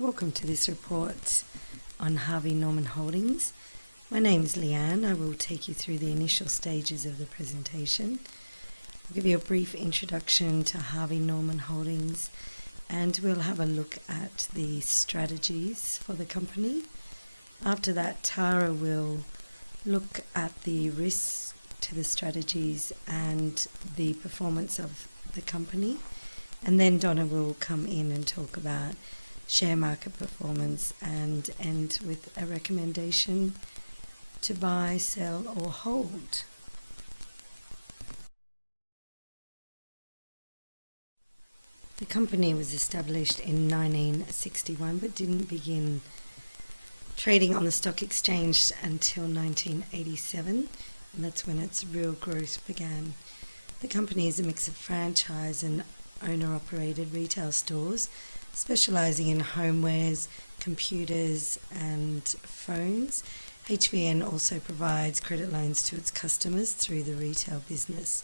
Welcome to this report on Harvey Norman Holdings. My name is Leanne. I will take you through the initial stages of the presentation. I'll give you a brief introduction to Harvey Norman Holdings, and we'll have a look at the strategies for the company. After that, Tara will look at the risks to the strategies and the performance of the company. And then Donna will come in and talk about share market performance and end with a recommendation to buy, sell or hold. The company was established in 1961 but didn't begin trading on the stock exchange until 1987, and that's when its real growth began. The company is a mix of franchise and owner-operated retail stores specialising in homewares, computers and phones. HVN also provides credit loans to its customers through the retail business.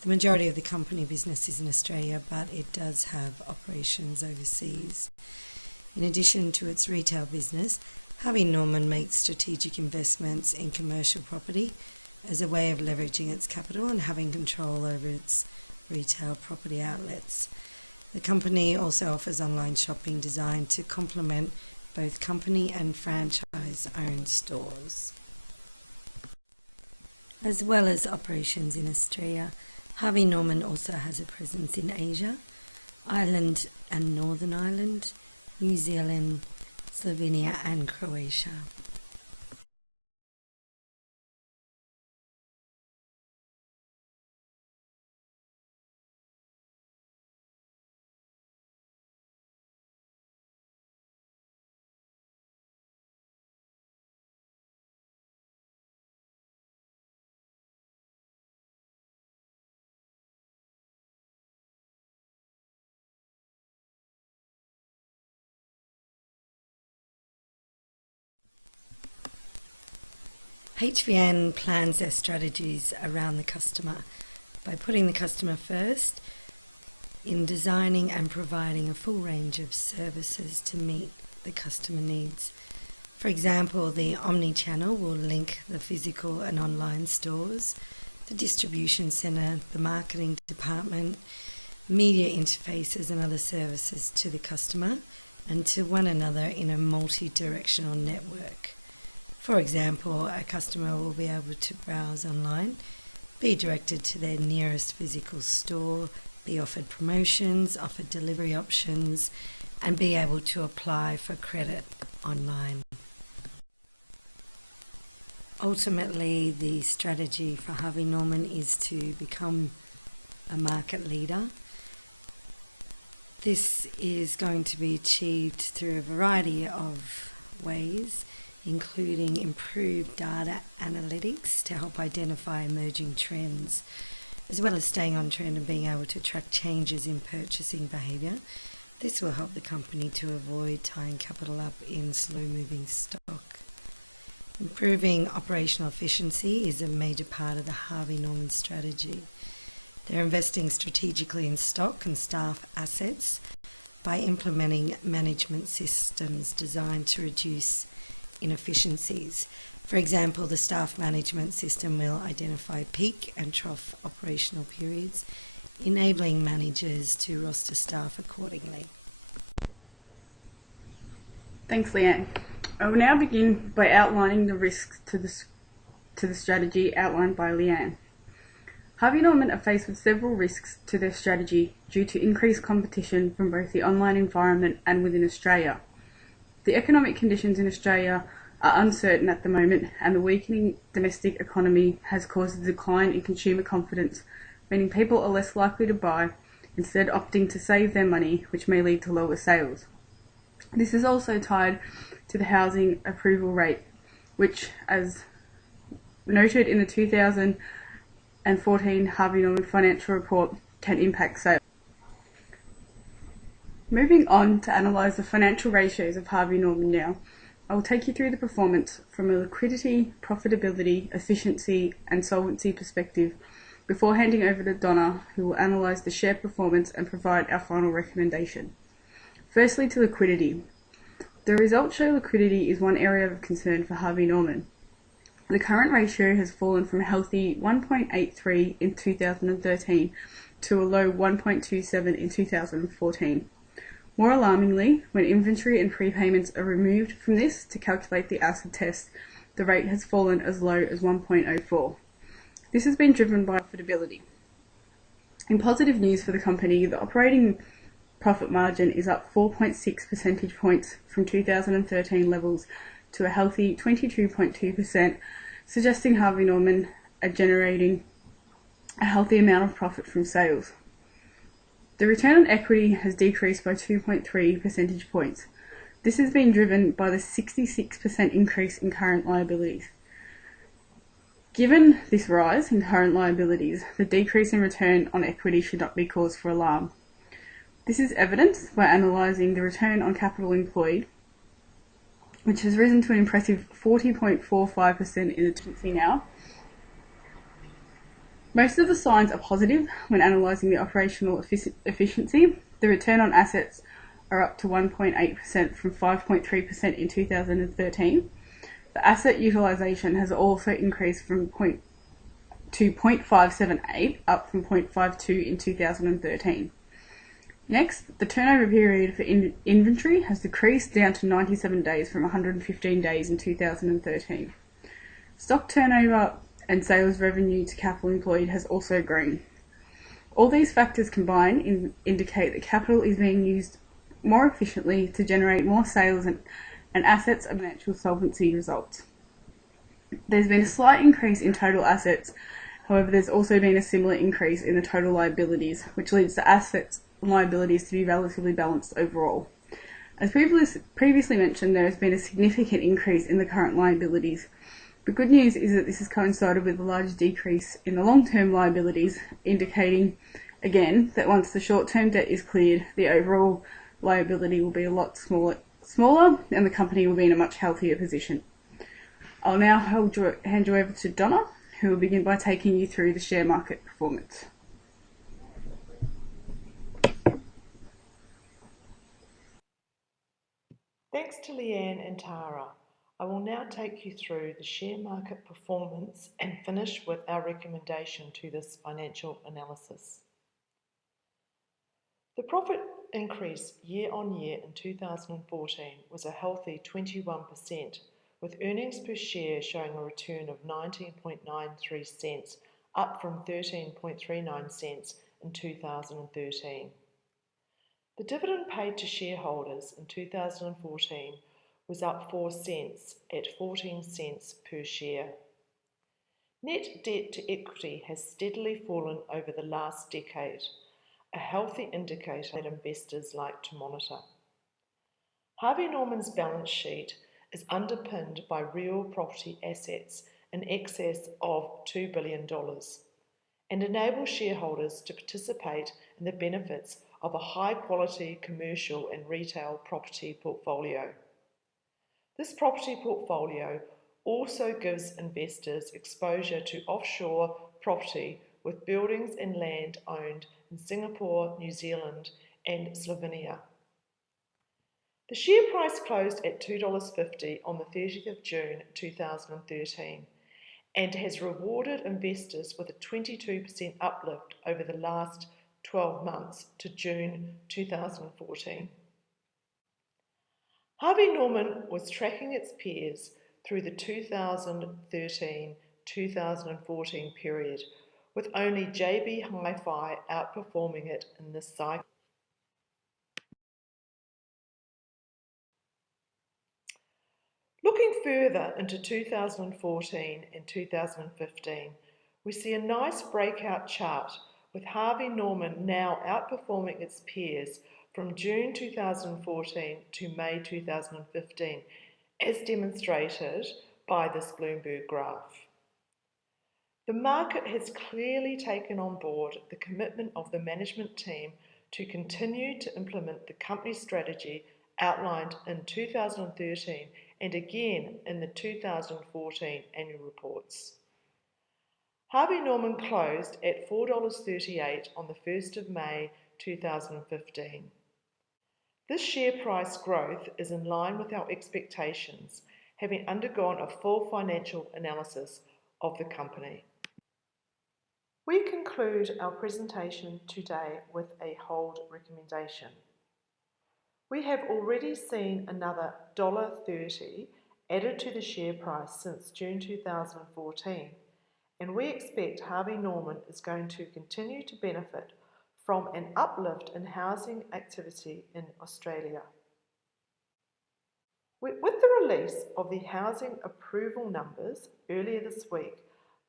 The majority of the company business is in Australia, but it does have operations overseas. In addition to its retail business, Harvey Norman makes strategic investments in commercial property as a way of leveraging its capital and having control over its retail property outlets. The company also offers online shopping designed to complement both company and franchise-owned stores. As well as operations in Australia, Harvey Norman also has a presence in Asia, Ireland and Northern Ireland, New Zealand, Slovenia and Croatia. HVN plans their strategies around the customer by putting the customer first in designing and providing a full range of services to meet the customer needs. For example, the omni-channel will link the physical and online stores, the distribution centre, the marketing department, media interfaces and other services to the customer and to one another in a multi-directional network. For example, a customer will be able to browse online, be directed to their nearest physical store, be offered promotions, offered delivery options, and be able to apply for credit online. Ultimately, the strategy for Harvey Norman is to become a market leader. This is going to be achieved through a variety of ways, including improved data analytics to help identify emerging trends, as well as staying on trend and being able to track changes in purchasing behaviour. This will help the company to avoid tying capital up in slow-moving stock. Improving operational efficiency is a major part of the Harvey Norman strategy. They're investing strategically in stock and staff assets by implementing management systems designed to reduce inefficiencies. For example, the staff management system will identify peak and trough operational periods, enabling managers to roster staff accordingly. Thanks, Leanne. I will now begin by outlining the risks to the strategy outlined by Leanne. Harvey Norman are faced with several risks to their strategy due to increased competition from both the online environment and within Australia. The economic conditions in Australia are uncertain at the moment, and the weakening domestic economy has caused a decline in consumer confidence, meaning people are less likely to buy, instead opting to save their money, which may lead to lower sales. This is also tied to the housing approval rate, which, as noted in the 2014 Harvey Norman financial report, can impact sales. Moving on to analyse the financial ratios of Harvey Norman now, I will take you through the performance from a liquidity, profitability, efficiency and solvency perspective before handing over to Donna, who will analyse the share performance and provide our final recommendation. Firstly, to liquidity. The results show liquidity is one area of concern for Harvey Norman. The current ratio has fallen from a healthy 1.83 in 2013 to a low 1.27 in 2014. More alarmingly, when inventory and prepayments are removed from this to calculate the acid test, the rate has fallen as low as 1.04. This has been driven by profitability. In positive news for the company, the operating profit margin is up 4.6 percentage points from 2013 levels to a healthy 22.2%, suggesting Harvey Norman are generating a healthy amount of profit from sales. The return on equity has decreased by 2.3 percentage points. This has been driven by the 66% increase in current liabilities. Given this rise in current liabilities, the decrease in return on equity should not be cause for alarm. This is evidenced by analysing the return on capital employed, which has risen to an impressive 40.45% in the tendency now. Most of the signs are positive when analysing the operational efficiency. The return on assets are up to 1.8% from 5.3% in 2013. The asset utilisation has also increased to 0.578, up from 0.52 in 2013. Next, the turnover period for inventory has decreased down to 97 days from 115 days in 2013. Stock turnover and sales revenue to capital employed has also grown. All these factors combined indicate that capital is being used more efficiently to generate more sales and assets and financial solvency results. There's been a slight increase in total assets, however there's also been a similar increase in the total liabilities, which leads to assets and liabilities to be relatively balanced overall. As previously mentioned, there has been a significant increase in the current liabilities. The good news is that this has coincided with a large decrease in the long-term liabilities, indicating, again, that once the short-term debt is cleared, the overall liability will be a lot smaller and the company will be in a much healthier position. I'll now hand you over to Donna, who will begin by taking you through the share market performance. Thanks to Leanne and Tara. I will now take you through the share market performance and finish with our recommendation to this financial analysis. The profit increase year on year in 2014 was a healthy 21%, with earnings per share showing a return of 19.93 cents, up from 13.39 cents in 2013. The dividend paid to shareholders in 2014 was up 4 cents at 14 cents per share. Net debt to equity has steadily fallen over the last decade, a healthy indicator that investors like to monitor. Harvey Norman's balance sheet is underpinned by real property assets in excess of $2 billion and enables shareholders to participate in the benefits of a high-quality commercial and retail property portfolio. This property portfolio also gives investors exposure to offshore property with buildings and land owned in Singapore, New Zealand, and Slovenia. The share price closed at $2.50 on the 30th of June 2013 and has rewarded investors with a 22% uplift over the last 12 months to June 2014. Harvey Norman was tracking its peers through the 2013-2014 period, with only JB Hi-Fi outperforming it in this cycle. Looking further into 2014 and 2015, we see a nice breakout chart with Harvey Norman now outperforming its peers from June 2014 to May 2015, as demonstrated by this Bloomberg graph. The market has clearly taken on board the commitment of the management team to continue to implement the company strategy outlined in 2013 and again in the 2014 annual reports. Harvey Norman closed at $4.38 on the 1st of May 2015. This share price growth is in line with our expectations, having undergone a full financial analysis of the company. We conclude our presentation today with a hold recommendation. We have already seen another $1.30 added to the share price since June 2014, and we expect Harvey Norman is going to continue to benefit from an uplift in housing activity in Australia. With the release of the housing approval numbers earlier this week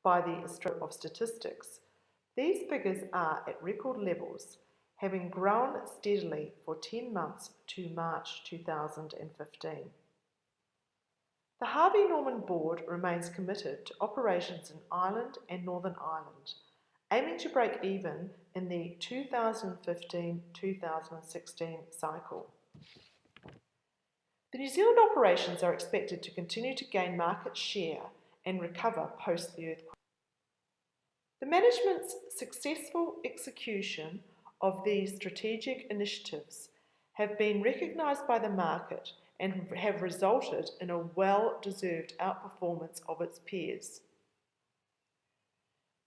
by the Australia of Statistics, these figures are at record levels, having grown steadily for 10 months to March 2015. The Harvey Norman board remains committed to operations in Ireland and Northern Ireland, aiming to break even in the 2015-2016 cycle. The New Zealand operations are expected to continue to gain market share and recover post the earthquake. The management's successful execution of these strategic initiatives have been recognised by the market and have resulted in a well-deserved outperformance of its peers.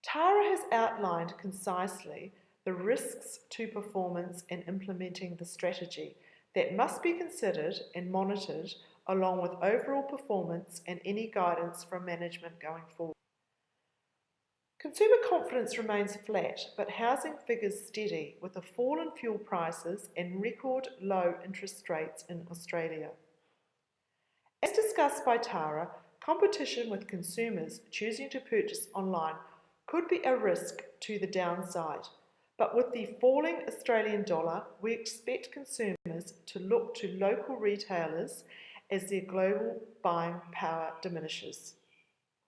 Tara has outlined concisely the risks to performance in implementing the strategy that must be considered and monitored, along with overall performance and any guidance from management going forward. Consumer confidence remains flat, but housing figures steady with a fall in fuel prices and record low interest rates in Australia. As discussed by Tara, competition with consumers choosing to purchase online could be a risk to the downside, but with the falling Australian dollar, we expect consumers to look to local retailers as their global buying power diminishes.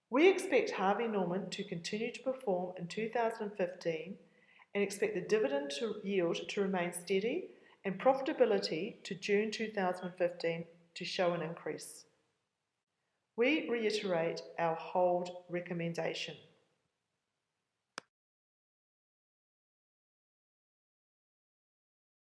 We expect Harvey Norman to continue to perform in 2015 and expect the dividend yield to remain steady and profitability to June 2015 to show an increase. We reiterate our hold recommendation.